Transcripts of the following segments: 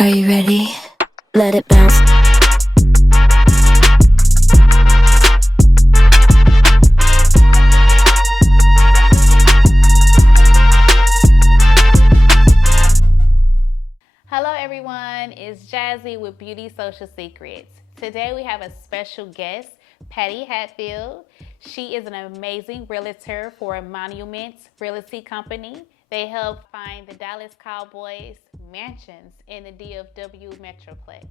Are you ready? Let it bounce. Hello everyone, it's Jazzy with Beauty Social Secrets. Today we have a special guest, Patty Hatfield. She is an amazing realtor for Monument Realty Company. They help find the Dallas Cowboys mansions in the DFW Metroplex.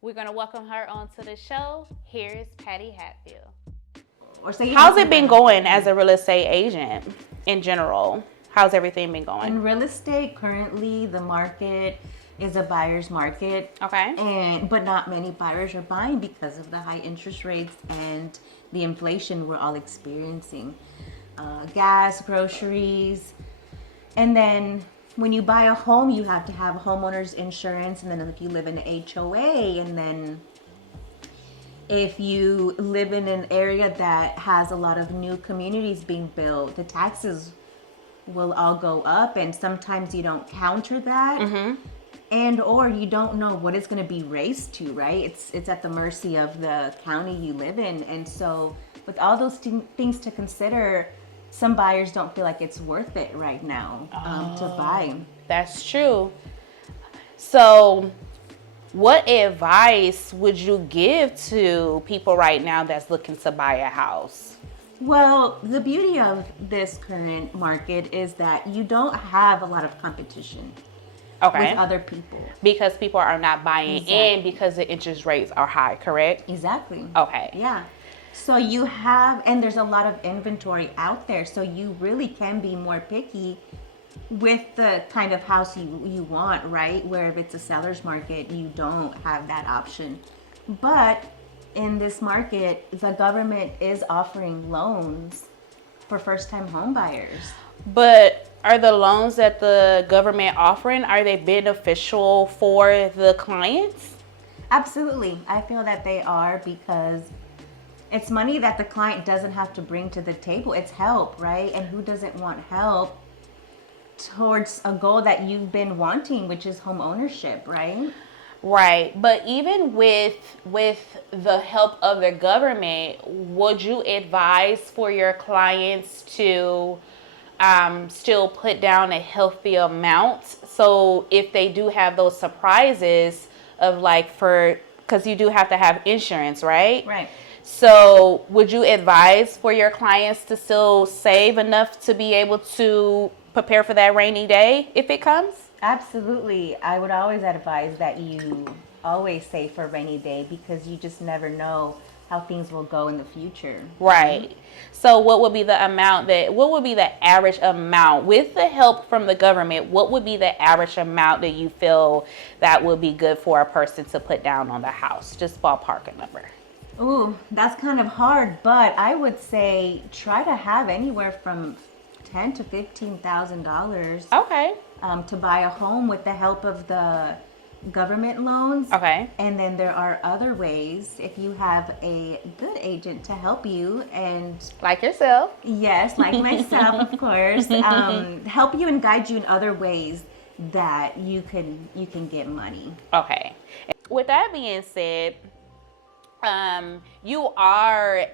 We're going to welcome her onto the show. Here's Patty Hatfield. How's it been going as a real estate agent in general? How's everything been going? In real estate, currently the market is a buyer's market. Okay. But not many buyers are buying because of the high interest rates and the inflation we're all experiencing. Gas, groceries, and then when you buy a home, you have to have homeowners insurance, and then if you live in an HOA, and then if you live in an area that has a lot of new communities being built, the taxes will all go up, and sometimes you don't counter that, and or you don't know what it's going to be raised to, right? It's at the mercy of the county you live in. And so with all those things to consider, some buyers don't feel like it's worth it right now to buy. That's true. So what advice would you give to people right now that's looking to buy a house? Well, the beauty of this current market is that you don't have a lot of competition with other people. Because people are not buying in because the interest rates are high, correct? Exactly. Okay. Yeah. So you have, and there's a lot of inventory out there, so you really can be more picky with the kind of house you want, right? Where if it's a seller's market, you don't have that option. But in this market, the government is offering loans for first-time home buyers. But are the loans that the government offering, are they beneficial for the clients? Absolutely. I feel that they are, because it's money that the client doesn't have to bring to the table. It's help, right? And who doesn't want help towards a goal that you've been wanting, which is home ownership, right? Right. But even with the help of the government, would you advise for your clients to still put down a healthy amount? So if they do have those surprises of because you do have to have insurance, right? Right. So would you advise for your clients to still save enough to be able to prepare for that rainy day if it comes? Absolutely. I would always advise that you always save for a rainy day, because you just never know how things will go in the future. Right. So what would be the average amount with the help from the government? What would be the average amount that you feel that would be good for a person to put down on the house? Just ballpark a number. Ooh, that's kind of hard, but I would say try to have anywhere from $10,000 to $15,000. Okay. To buy a home with the help of the government loans. Okay. And then there are other ways, if you have a good agent to help you, and like yourself. Yes, like myself, of course, help you and guide you in other ways that you can get money. Okay. With that being said, you are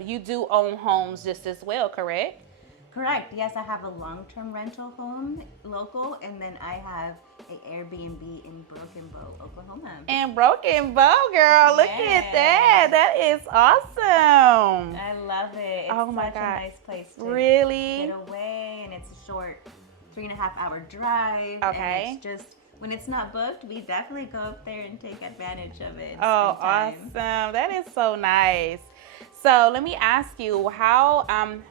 you do own homes just as well, correct? Correct. Yes, I have a long-term rental home local, and then I have an Airbnb in Broken Bow, Oklahoma. In Broken Bow, girl. Look at that. That is awesome. I love it. It's oh my such God. a nice place to really get away, and it's a short 3.5-hour drive. Okay. And it's just, when it's not booked, we definitely go up there and take advantage of it. Oh, awesome. That is so nice. So let me ask you, and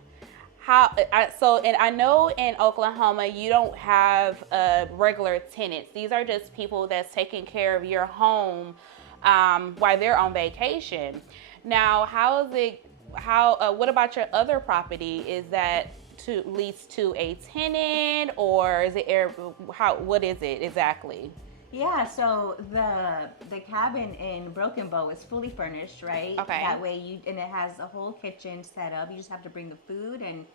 I know in Oklahoma you don't have regular tenants. These are just people that's taking care of your home while they're on vacation. Now, what about your other property? Is that leased to a tenant, or is it what is it exactly? Yeah, so the cabin in Broken Bow is fully furnished, right? Okay. That way and it has a whole kitchen set up. You just have to bring the food and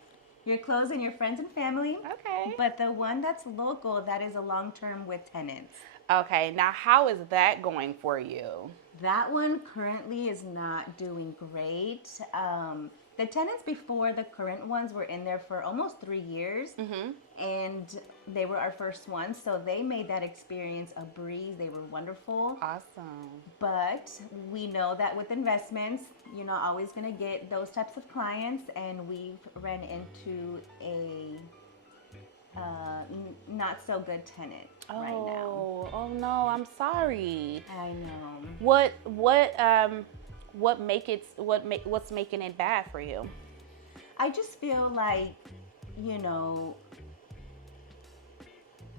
your close and your friends and family. Okay. But the one that's local, that is a long-term with tenants. Okay, now how is that going for you? That one currently is not doing great. The tenants before the current ones were in there for almost 3 years, and they were our first ones, so they made that experience a breeze. They were wonderful. Awesome. But we know that with investments, you're not always going to get those types of clients, and we've run into a not so good tenant right now. Oh no, I'm sorry. I know. What's making it bad for you? I just feel like,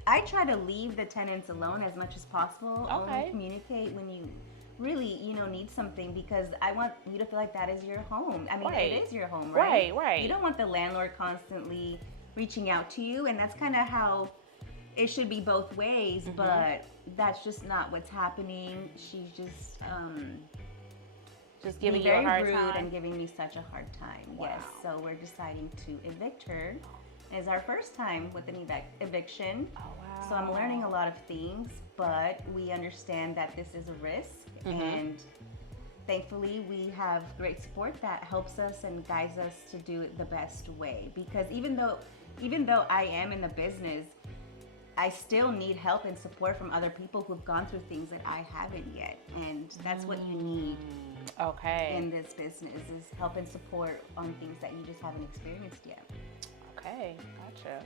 I try to leave the tenants alone as much as possible. Okay. Only communicate when you really, need something, because I want you to feel like that is your home. I mean, Right. It is your home, right? Right. You don't want the landlord constantly reaching out to you, and that's kind of how it should be both ways, but that's just not what's happening. She's just giving you a very hard rude time. and giving me such a hard time. Wow. Yes, so we're deciding to evict her. It's our first time with an eviction. Oh wow. So I'm learning a lot of things, but we understand that this is a risk, and thankfully we have great support that helps us and guides us to do it the best way. Because even though I am in the business, I still need help and support from other people who've gone through things that I haven't yet, and that's what you need Okay. in this business, is help and support on things that you just haven't experienced yet. Okay, gotcha.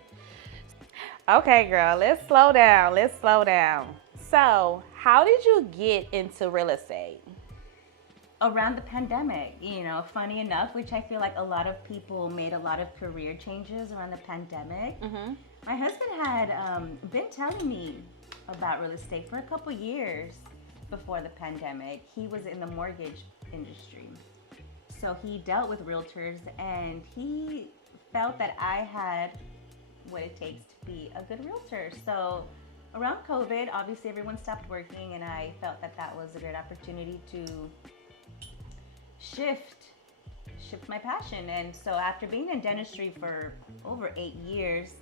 Okay, girl, let's slow down. So, how did you get into real estate? Around the pandemic, funny enough, which I feel like a lot of people made a lot of career changes around the pandemic. My husband had been telling me about real estate for a couple years before the pandemic. He was in the mortgage industry, so he dealt with realtors, and he felt that I had what it takes to be a good realtor. So around COVID, obviously everyone stopped working, and I felt that that was a great opportunity to shift my passion. And so after being in dentistry for over 8 years.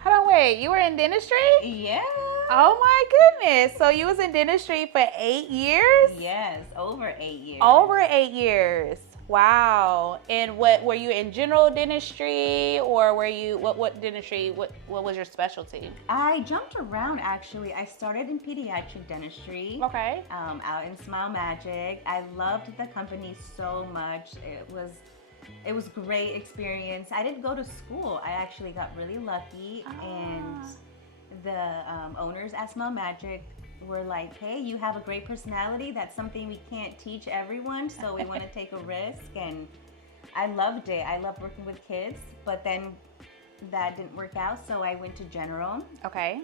Hold on, wait, you were in dentistry? Yeah. Oh my goodness. So you was in dentistry for 8 years? Yes, over 8 years. Over 8 years. Wow. And what were you in, general dentistry, or were you what dentistry? What was your specialty? I jumped around, actually. I started in pediatric dentistry. Okay. Out in Smile Magic. I loved the company so much. It was great experience. I didn't go to school. I actually got really lucky, and the owners at Smile Magic were like, hey, you have a great personality. That's something we can't teach everyone, so we want to take a risk. And I loved it. I loved working with kids, but then that didn't work out, so I went to general. Okay.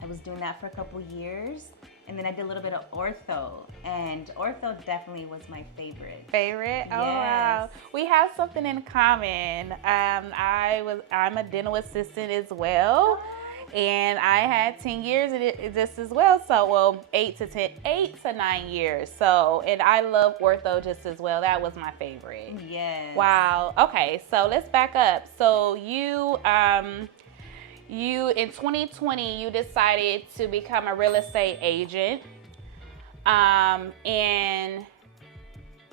I was doing that for a couple years, and then I did a little bit of ortho, and ortho definitely was my favorite. Favorite? Oh wow. We have something in common. I'm a dental assistant as well. And I had 10 years in it just as well. So, well, 8 to 9 years. So, and I love ortho just as well. That was my favorite. Yes. Wow. Okay, so let's back up. So you in 2020, you decided to become a real estate agent. And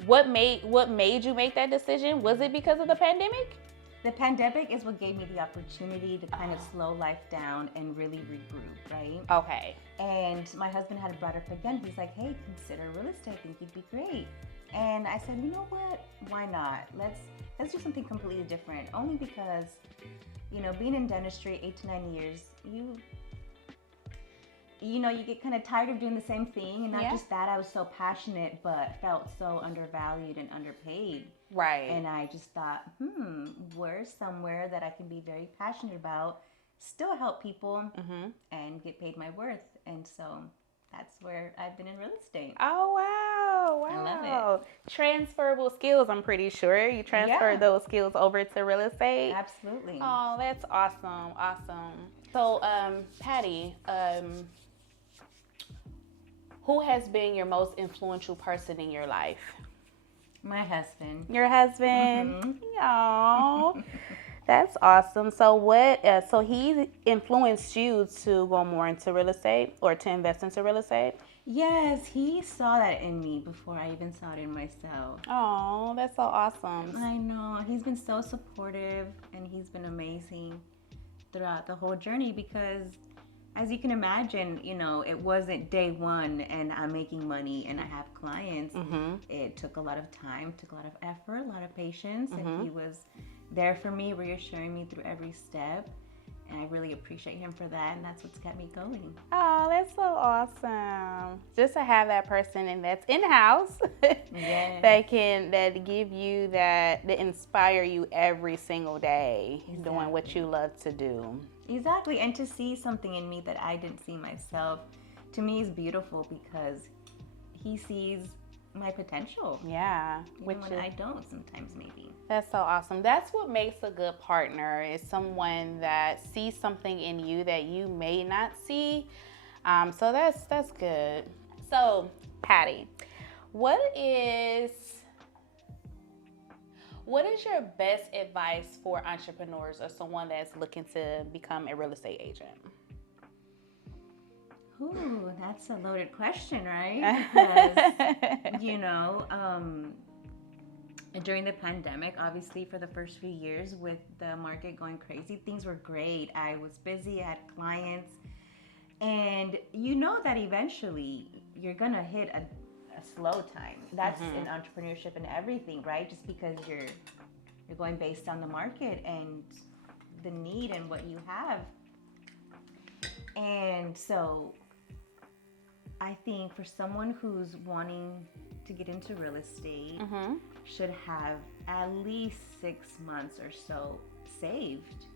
what made you make that decision? Was it because of the pandemic? The pandemic is what gave me the opportunity to kind of slow life down and really regroup, right? Okay. And my husband had brought it up again. He's like, hey, consider real estate. I think you'd be great. And I said, you know what? Why not? Let's do something completely different. Only because, being in dentistry 8 to 9 years, you get kind of tired of doing the same thing. And not just that, I was so passionate, but felt so undervalued and underpaid. Right. And I just thought, where's somewhere that I can be very passionate about, still help people, and get paid my worth. And so that's where I've been in real estate. Oh, wow. I love it. Transferable skills, I'm pretty sure. You transfer those skills over to real estate. Absolutely. Oh, that's awesome. So, Patty, who has been your most influential person in your life? My husband. Your husband? Mm-hmm. Aww. That's awesome. So so he influenced you to go more into real estate or to invest into real estate? Yes, he saw that in me before I even saw it in myself. Oh, that's so awesome. I know. He's been so supportive and he's been amazing throughout the whole journey because, as you can imagine, it wasn't day one and I'm making money and I have clients. Mm-hmm. It took a lot of time, took a lot of effort, a lot of patience, Mm-hmm. and he was there for me, reassuring me through every step. And I really appreciate him for that, and that's what's kept me going. Oh, that's so awesome. Just to have that person and that's in house Yes. that give you that inspire you every single day doing what you love to do. Exactly. And to see something in me that I didn't see myself, to me is beautiful because he sees my potential. Yeah. When I don't sometimes maybe. That's so awesome. That's what makes a good partner, is someone that sees something in you that you may not see. So that's good. So, Patty, what is your best advice for entrepreneurs or someone that's looking to become a real estate agent? Ooh, that's a loaded question, right? Because, during the pandemic, obviously for the first few years with the market going crazy, things were great. I was busy, I had clients, and you know that eventually you're gonna hit a slow time. That's in entrepreneurship and everything, right? Just because you're going based on the market and the need and what you have. And so I think for someone who's wanting to get into real estate, should have at least 6 months or so saved,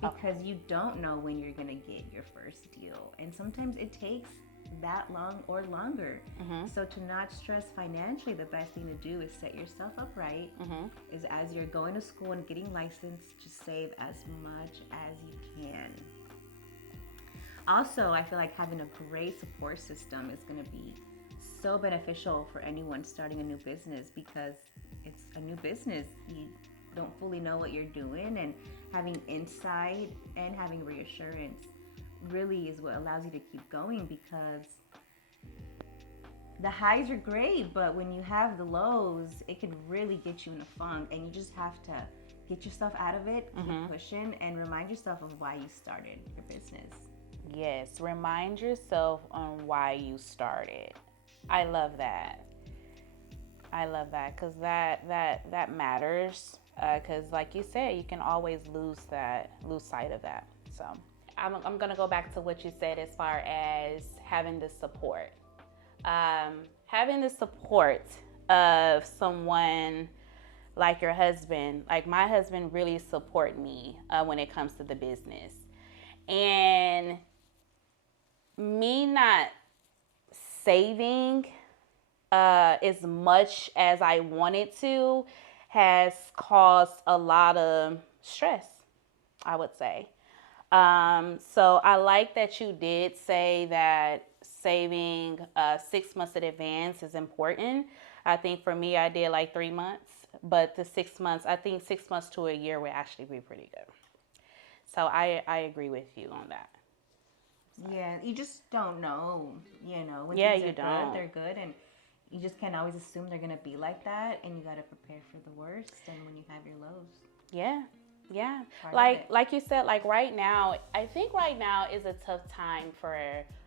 because you don't know when you're going to get your first deal. And sometimes it takes that long or longer. So to not stress financially, the best thing to do is set yourself up right. Is as you're going to school and getting licensed, just save as much as you can. Also, I feel like having a great support system is going to be so beneficial for anyone starting a new business, because it's a new business. You don't fully know what you're doing, and having insight and having reassurance really is what allows you to keep going, because the highs are great, but when you have the lows, it can really get you in a funk, and you just have to get yourself out of it, keep pushing, and remind yourself of why you started your business. Yes, remind yourself on why you started. I love that. Because that matters. Because like you said, you can always lose sight of that. So I'm gonna go back to what you said as far as having the support. Having the support of someone like your husband. Like my husband really support me when it comes to the business, and me not saving as much as I wanted to has caused a lot of stress, I would say. So I like that you did say that saving 6 months in advance is important. I think for me, I did like 3 months, but the 6 months, I think 6 months to a year would actually be pretty good. So I agree with you on that. Yeah, you just don't know, when Yeah, things you are don't. good, they're good, and you just can't always assume they're gonna be like that, and you gotta prepare for the worst, and when you have your lows. Yeah. Part of it. Like you said, like right now, I think right now is a tough time for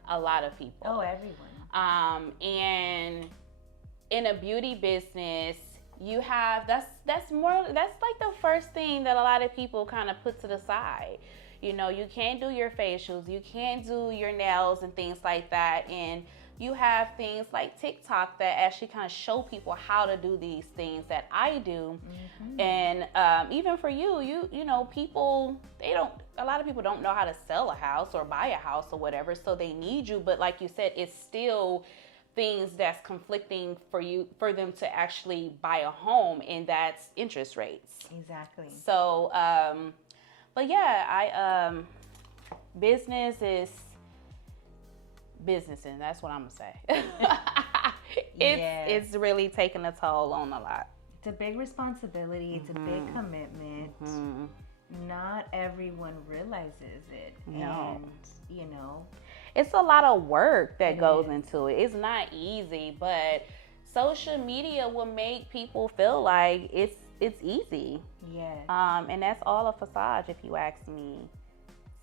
a lot of people. Oh, everyone. And in a beauty business, you have that's like the first thing that a lot of people kind of put to the side. You can't do your facials, you can't do your nails and things like that, and you have things like TikTok that actually kind of show people how to do these things that I do. And even for you people, a lot of people don't know how to sell a house or buy a house or whatever, so they need you. But like you said, it's still things that's conflicting for them to actually buy a home, and that's interest rates. Exactly. So but yeah, business is business, and that's what I'm gonna say. It's really taking a toll on a lot. It's a big responsibility. It's a big commitment. Not everyone realizes it. No. And, you know, It's a lot of work that goes into it. It's not easy, but social media will make people feel like it's easy. yes. And that's all a facade, if you ask me.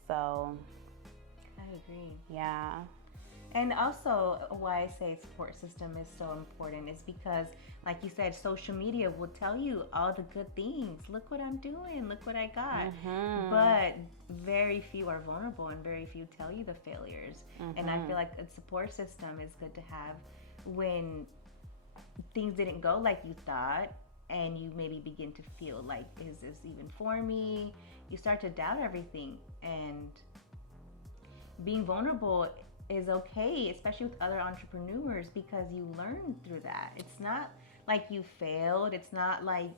So, I agree. yeah. And also, why I say support system is so important is because, like you said, social media will tell you all the good things. Look what I'm doing. Look what I got. But very few are vulnerable, and very few tell you the failures. And I feel like a support system is good to have when things didn't go like you thought, and you maybe begin to feel like, is this even for me? You start to doubt everything, and being vulnerable is okay, especially with other entrepreneurs, because you learn through that. It's not like you failed. It's not like,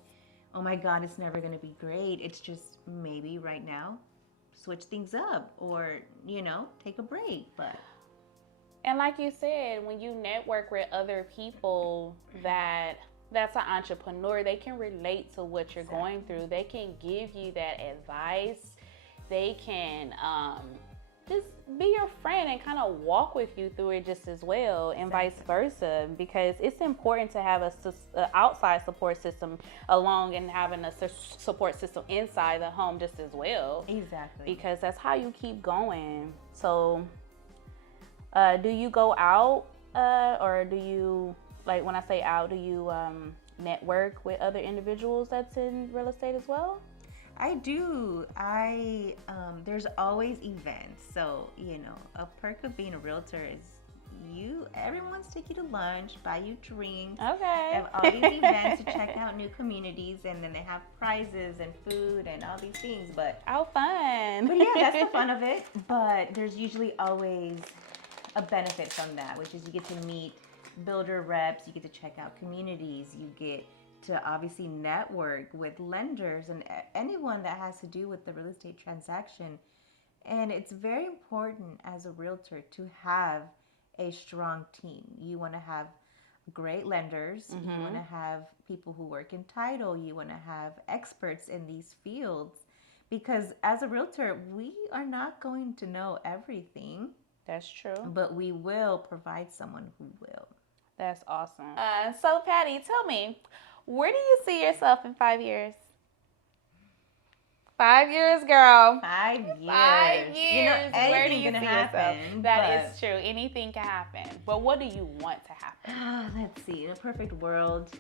oh my God, it's never going to be great. It's just maybe right now, switch things up, or, you know, take a break. But And like you said, when you network with other people that's an entrepreneur, they can relate to what you're going through. They can give you that advice. They can just be your friend and kind of walk with you through it just as well, and vice versa, because it's important to have a outside support system along and having a support system inside the home just as well. exactly. Because that's how you keep going. So do you go out or do you, like when I say out, do you network with other individuals that's in real estate as well? I do. There's always events. So, you know, a perk of being a realtor is everyone wants to take you to lunch, buy you drinks. They Okay. have all these events to check out new communities, and then they have prizes and food and all these things. But How fun. yeah, that's the fun of it. But there's usually always a benefit from that, which is you get to meet builder reps, you get to check out communities, you get to obviously network with lenders and anyone that has to do with the real estate transaction. And it's very important as a realtor to have a strong team. You want to have great lenders, you want to have people who work in title, you want to have experts in these fields, because as a realtor, we are not going to know everything, That's true. but we will provide someone who will. That's awesome. So Patty, tell me, where do you see yourself in 5 years? 5 years, girl. 5 years. 5 years. You know, Where do anything you can see happen. yourself? That is true. Anything can happen. But what do you want to happen? Let's see. In a perfect world.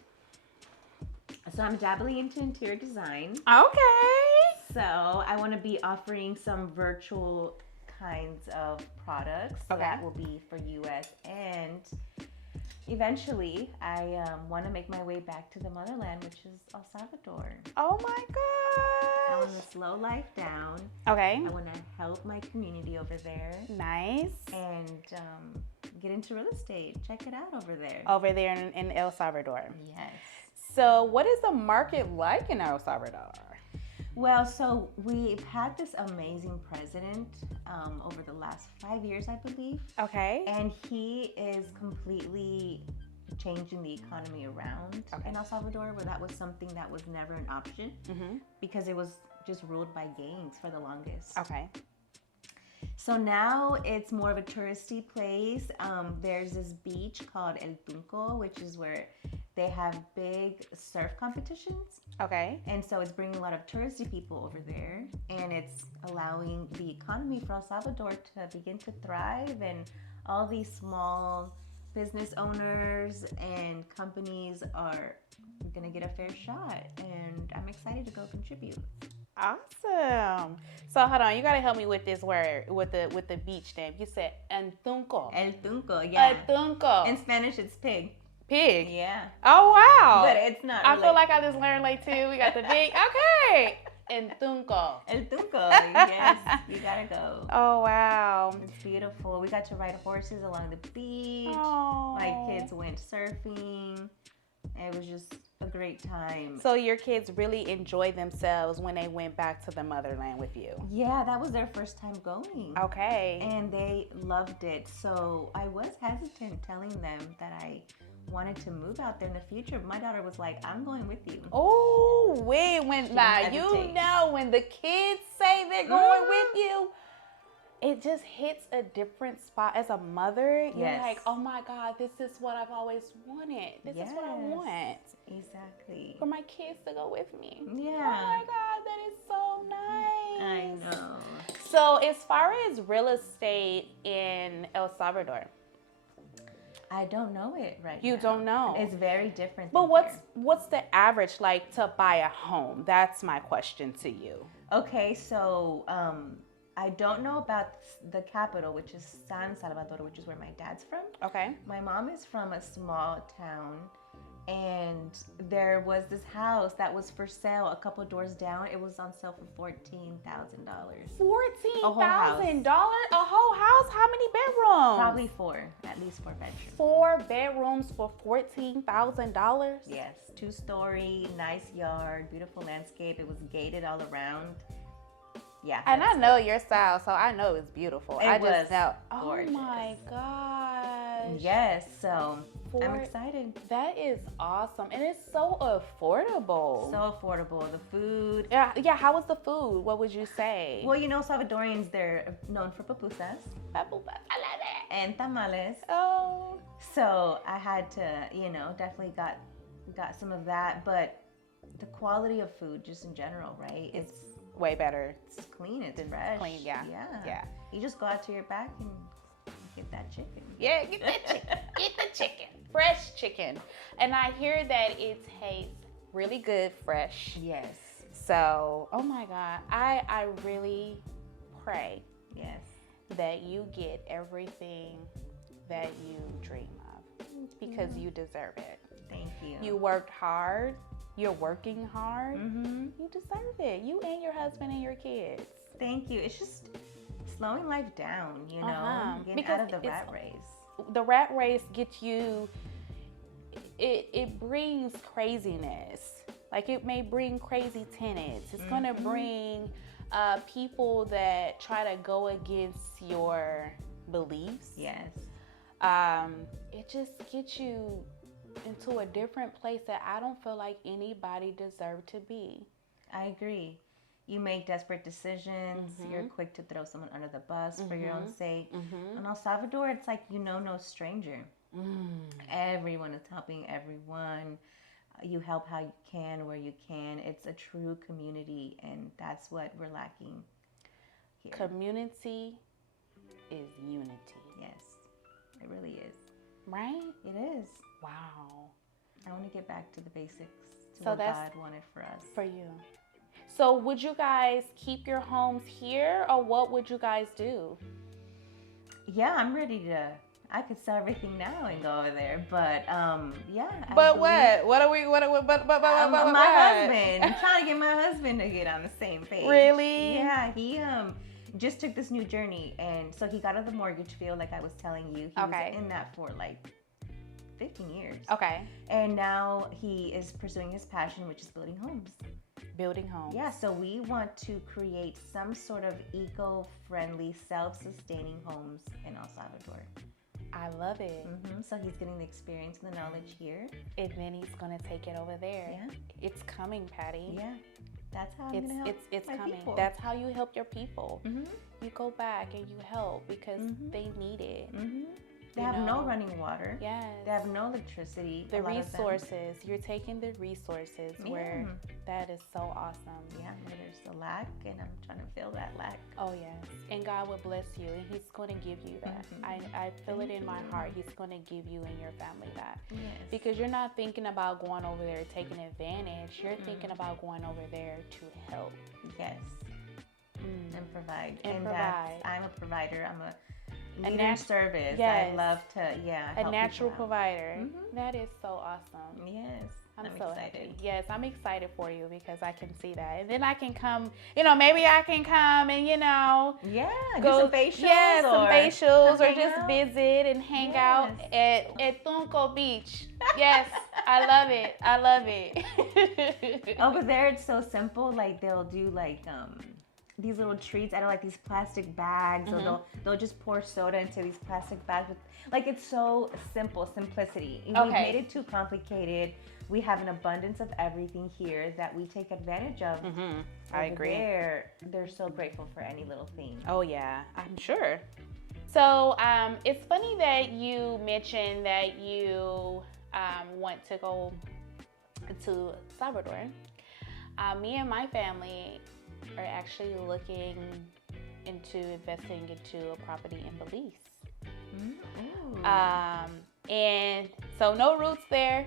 So I'm dabbling into interior design. Okay. So I want to be offering some virtual kinds of products that will be for US, and eventually I want to make my way back to the motherland, which is El Salvador. Oh my I gosh. want to slow life down. Okay. I want to help my community over there Nice. and get into real estate. Check it out over there. Over there in El Salvador. Yes. So what is the market like in El Salvador? Well, so we've had this amazing president over the last 5 years, I believe. Okay. And he is completely changing the economy around in El Salvador, where that was something that was never an option because it was just ruled by gangs for the longest. Okay. So now it's more of a touristy place. There's this beach called El Tunco, which is where they have big surf competitions. Okay. And so it's bringing a lot of touristy people over there, and it's allowing the economy for El Salvador to begin to thrive, and all these small business owners and companies are gonna get a fair shot, and I'm excited to go contribute. Awesome. So hold on, you gotta help me with this word, with the beach name. You said Entunco. El Tunco, yeah. Entunco. In Spanish, it's pig. Pig. Yeah. Oh wow. But it's not. I feel like I just learned like two. We got the big. Okay. Entunco. El Tunco. Yes, you gotta go. Oh wow. It's beautiful. We got to ride horses along the beach. Oh. My kids went surfing. It was just a great time. So your kids really enjoyed themselves when they went back to the motherland with you. Yeah, that was their first time going. Okay. And they loved it. So I was hesitant telling them that I wanted to move out there in the future. My daughter was like, I'm going with you. Oh, wait, when when the kids say they're going with you, it just hits a different spot. As a mother, you're like, oh my God, this is what I've always wanted. This is what I want. Exactly. For my kids to go with me. Yeah. Oh my God, that is so nice. I know. So as far as real estate in El Salvador, I don't know it right now. You don't know. It's very different. But what's the average like to buy a home? That's my question to you. Okay, so I don't know about the capital, which is San Salvador, which is where my dad's from. Okay. My mom is from a small town, and there was this house that was for sale a couple doors down. It was on sale for $14,000. $14,000? A whole house? How many bedrooms? Probably 4, at least 4 bedrooms. 4 bedrooms for $14,000? Yes, 2-story, nice yard, beautiful landscape. It was gated all around. Yeah. And I know your style, so I know it's beautiful. I just was know. gorgeous. Oh my gosh. Yes, so I'm excited. That is awesome. And it's so affordable. So affordable. The food. Yeah, how was the food? What would you say? Well, you know, Salvadorians, they're known for pupusas. I love it. And tamales. Oh. So I had to, definitely got some of that. But the quality of food, just in general, right? It's way better. It's clean. It's fresh. Clean, yeah. You just go out to your back and get that chicken. Yeah, get that chicken. Get the chicken. Fresh chicken. And I hear that it tastes really good fresh. Yes. So, oh my God. I really pray that you get everything that you dream of because you deserve it. Thank you. You worked hard. You're working hard. Mm-hmm. You deserve it. You and your husband and your kids. Thank you. It's just slowing life down, getting Because out of the rat race. The rat race gets you, it brings craziness. Like it may bring crazy tenants. It's going to bring people that try to go against your beliefs. Yes. It just gets you into a different place that I don't feel like anybody deserved to be. I agree. You make desperate decisions. You're quick to throw someone under the bus for your own sake. In El Salvador, it's like no stranger. Everyone is helping everyone. You help how you can, where you can. It's a true community, and that's what we're lacking here. Community is unity. Yes, it really is. Right? It is. Wow. I want to get back to the basics, to So what that's God wanted for us. For you. So would you guys keep your homes here, or what would you guys do? Yeah, I'm ready to. I could sell everything now and go over there, but yeah. But what? What are we? What? My husband. I'm trying to get my husband to get on the same page. Really? Yeah. He just took this new journey, and so he got out of the mortgage field, like I was telling you. He was in that for like 15 years. Okay. And now he is pursuing his passion, which is building homes. Building homes. Yeah, so we want to create some sort of eco-friendly, self-sustaining homes in El Salvador. I love it. So he's getting the experience and the knowledge here. And then he's going to take it over there. Yeah. It's coming, Patty. Yeah. That's how I'm going to help It's my coming. people. That's how you help your people. You go back and you help because they need it. They have no running water. Yes. They have no electricity. The resources. You're taking the resources where that is so awesome. Yeah, where there's a lack, and I'm trying to fill that lack. Oh, yes. And God will bless you, and He's going to give you that. I feel it in my heart. He's going to give you and your family that. Yes. Because you're not thinking about going over there taking advantage. You're thinking about going over there to help. Yes. And provide. And provide. I'm a provider. I'm a leader in service. Yes. I love to, help a natural people out. provider. That is so awesome. Yes. I'm so excited. happy. Yes, I'm excited for you because I can see that. And then I can come, maybe I can come and, Yeah, go, do some facials. Yeah, some facials or hang just out. visit and hang out at Tunco Beach. Yes, I love it. I love it. Over there, it's so simple. Like, they'll do, like, these little treats out of like these plastic bags, or they'll just pour soda into these plastic bags. Like, it's so simple, simplicity. We made it too complicated. We have an abundance of everything here that we take advantage of. I agree. They're so grateful for any little thing. Oh yeah, I'm sure. So it's funny that you mentioned that you want to go to Salvador. Me and my family are actually looking into investing into a property in Belize. And so no roots there.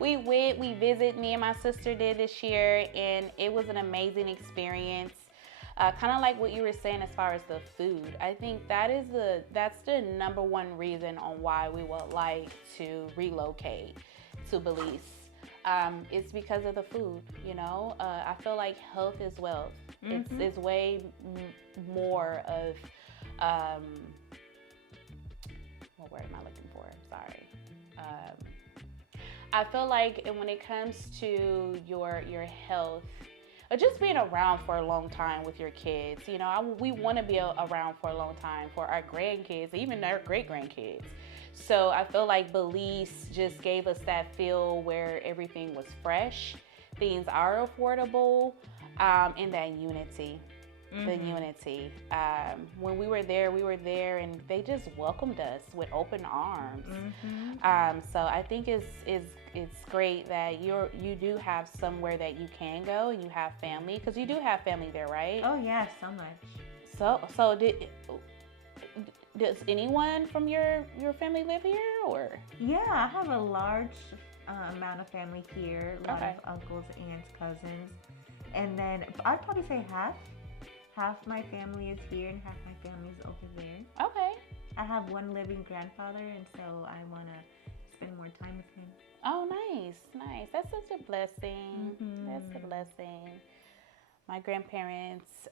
we went, we visited, me and my sister did this year, and it was an amazing experience. Kind of like what you were saying as far as the food. I think that's the number one reason on why we would like to relocate to Belize. It's because of the food, you know. I feel like health is wealth. It's way more of what word am I looking for? Sorry. I feel like when it comes to your health, just being around for a long time with your kids, you know, we want to be around for a long time for our grandkids, even our great-grandkids. So I feel like Belize just gave us that feel where everything was fresh, things are affordable, and that unity. The unity. When we were there and they just welcomed us with open arms. So I think it's great that you do have somewhere that you can go and you have family, because you do have family there, right? Oh yeah, so much. So does anyone from your family live here, or? Yeah, I have a large amount of family here, a lot of uncles, aunts, cousins, and then I'd probably say half my family is here and half my family is over there. Okay. I have one living grandfather, and so I want to spend more time with him. Oh, nice. That's such a blessing. That's a blessing. My grandparents,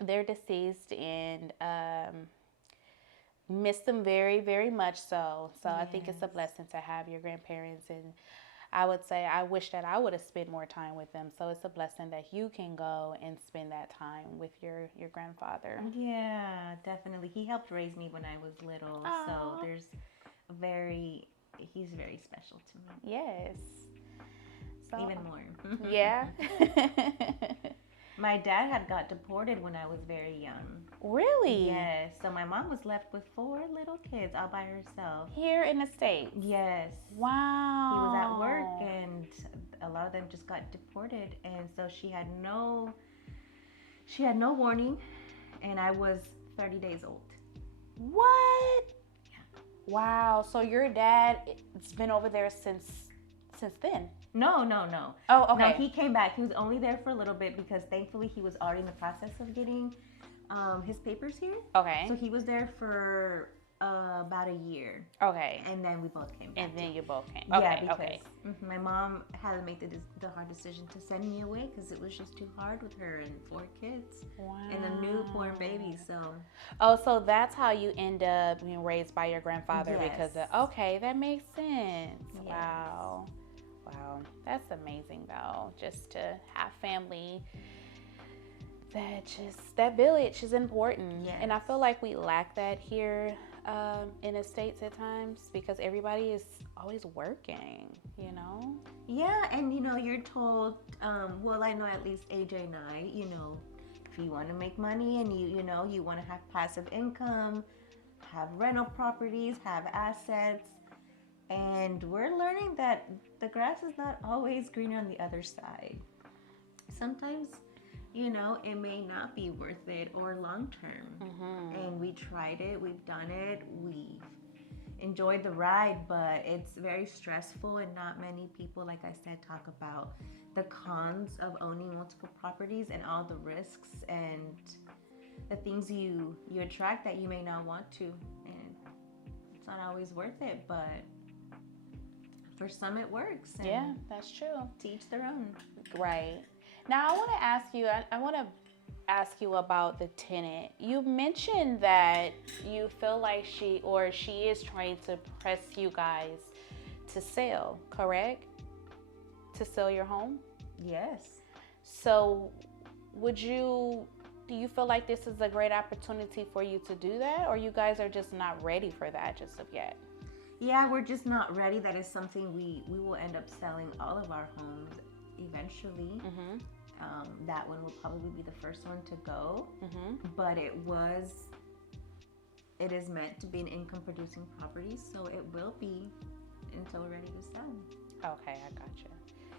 they're deceased, and miss them very, very much so. So I think it's a blessing to have your grandparents, and I would say I wish that I would have spent more time with them. So it's a blessing that you can go and spend that time with your grandfather. Yeah, definitely. He helped raise me when I was little. Aww. So he's very special to me. Yes. So, even more. Yeah. My dad had got deported when I was very young. Really? Yes. So my mom was left with 4 little kids all by herself. Here in the States? Yes. Wow. He was at work, and a lot of them just got deported, and so she had no warning, and I was 30 days old. What? Yeah. Wow. So your dad has been over there since then? No. Oh, okay. No, he came back. He was only there for a little bit because thankfully he was already in the process of getting his papers here. Okay. So he was there for about a year. Okay. And then we both came back. And then you both came. Yeah, Okay. because Okay. my mom had to make the hard decision to send me away because it was just too hard with her and 4 kids. Wow. And a newborn baby. So. Oh, so that's how you end up being raised by your grandfather. Yes. Because okay, that makes sense. Yes. Wow. That's amazing though. Just to have family. That village is important. Yes. And I feel like we lack that here in the States at times because everybody is always working, you know? Yeah, and you're told, well, I know at least AJ and I, if you want to make money and you want to have passive income, have rental properties, have assets, and we're learning that the grass is not always greener on the other side. Sometimes, it may not be worth it or long term. And we tried it, we've done it, we've enjoyed the ride, but it's very stressful, and not many people, like I said, talk about the cons of owning multiple properties and all the risks and the things you attract that you may not want to. And it's not always worth it, but for some it works. And yeah, that's true. To each their own. Right. Now I want to ask you about the tenant. You mentioned that you feel like she is trying to press you guys to sell, correct? To sell your home? Yes. So do you feel like this is a great opportunity for you to do that, or you guys are just not ready for that just of yet? Yeah, we're just not ready. That is something we will end up selling all of our homes eventually. That one will probably be the first one to go. But it is meant to be an income producing property, so it will be until we're ready to sell. Okay, I gotcha.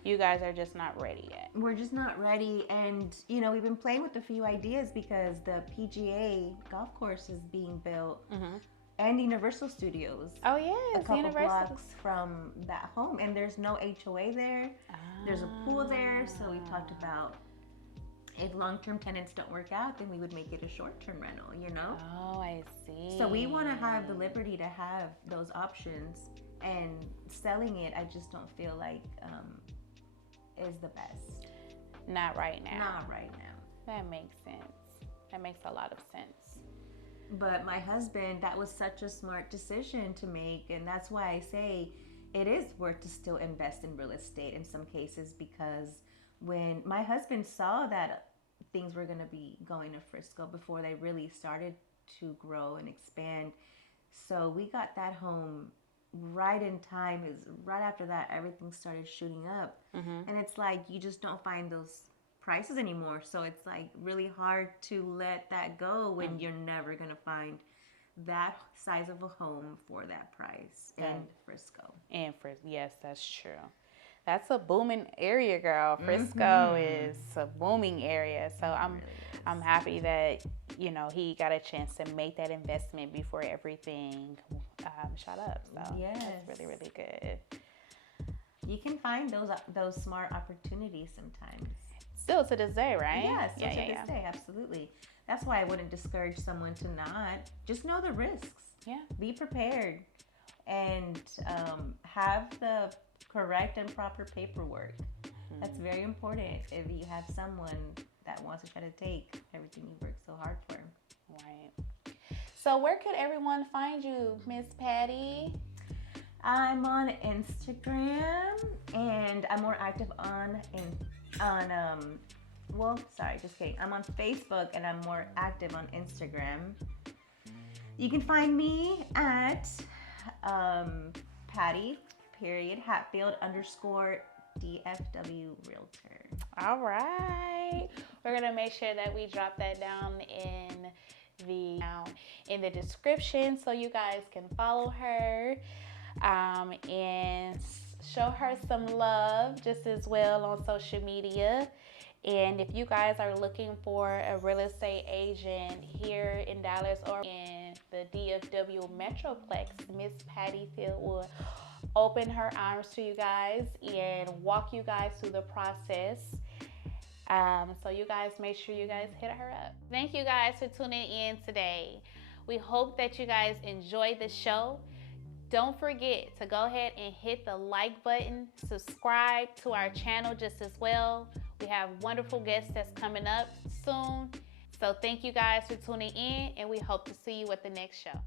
You guys are just not ready yet. We're just not ready, and we've been playing with a few ideas because the PGA golf course is being built, and Universal Studios. Oh yes, a couple Universal. blocks from that home, and there's no HOA there. There's a pool there, so we talked about if long-term tenants don't work out, then we would make it a short-term rental. Oh, I see. So we want to have the liberty to have those options, and selling it, I just don't feel like is the best. Not right now. Not right now. That makes sense. That makes a lot of sense. But my husband, that was such a smart decision to make, and that's why I say it is worth to still invest in real estate in some cases, because when my husband saw that things were going to be going to Frisco before they really started to grow and expand, so we got that home right in time. Is right after that everything started shooting up, and it's like you just don't find those prices anymore, so it's like really hard to let that go when you're never gonna find that size of a home for that price in Frisco. Yes, that's true. That's a booming area, girl. Frisco is a booming area, so I'm happy that he got a chance to make that investment before everything shot up. So yes, that's really, really good. You can find those smart opportunities sometimes. Still to this day, right? Yeah, still to this day, absolutely. That's why I wouldn't discourage someone to not just know the risks. Yeah. Be prepared, and have the correct and proper paperwork. That's very important if you have someone that wants to try to take everything you worked so hard for. Right. So where could everyone find you, Miss Patty? I'm on Instagram, and I'm more active I'm on Facebook, and I'm more active on Instagram. You can find me at Patty.Hatfield_DFW Realtor. All right. We're gonna make sure that we drop that down in the description so you guys can follow her and show her some love just as well on social media. And if you guys are looking for a real estate agent here in Dallas or in the DFW Metroplex, Miss Patty Field will open her arms to you guys and walk you guys through the process. So you guys make sure you guys hit her up. Thank you guys for tuning in today. We hope that you guys enjoyed the show. Don't forget to go ahead and hit the like button, subscribe to our channel just as well. We have wonderful guests that's coming up soon. So thank you guys for tuning in, and we hope to see you at the next show.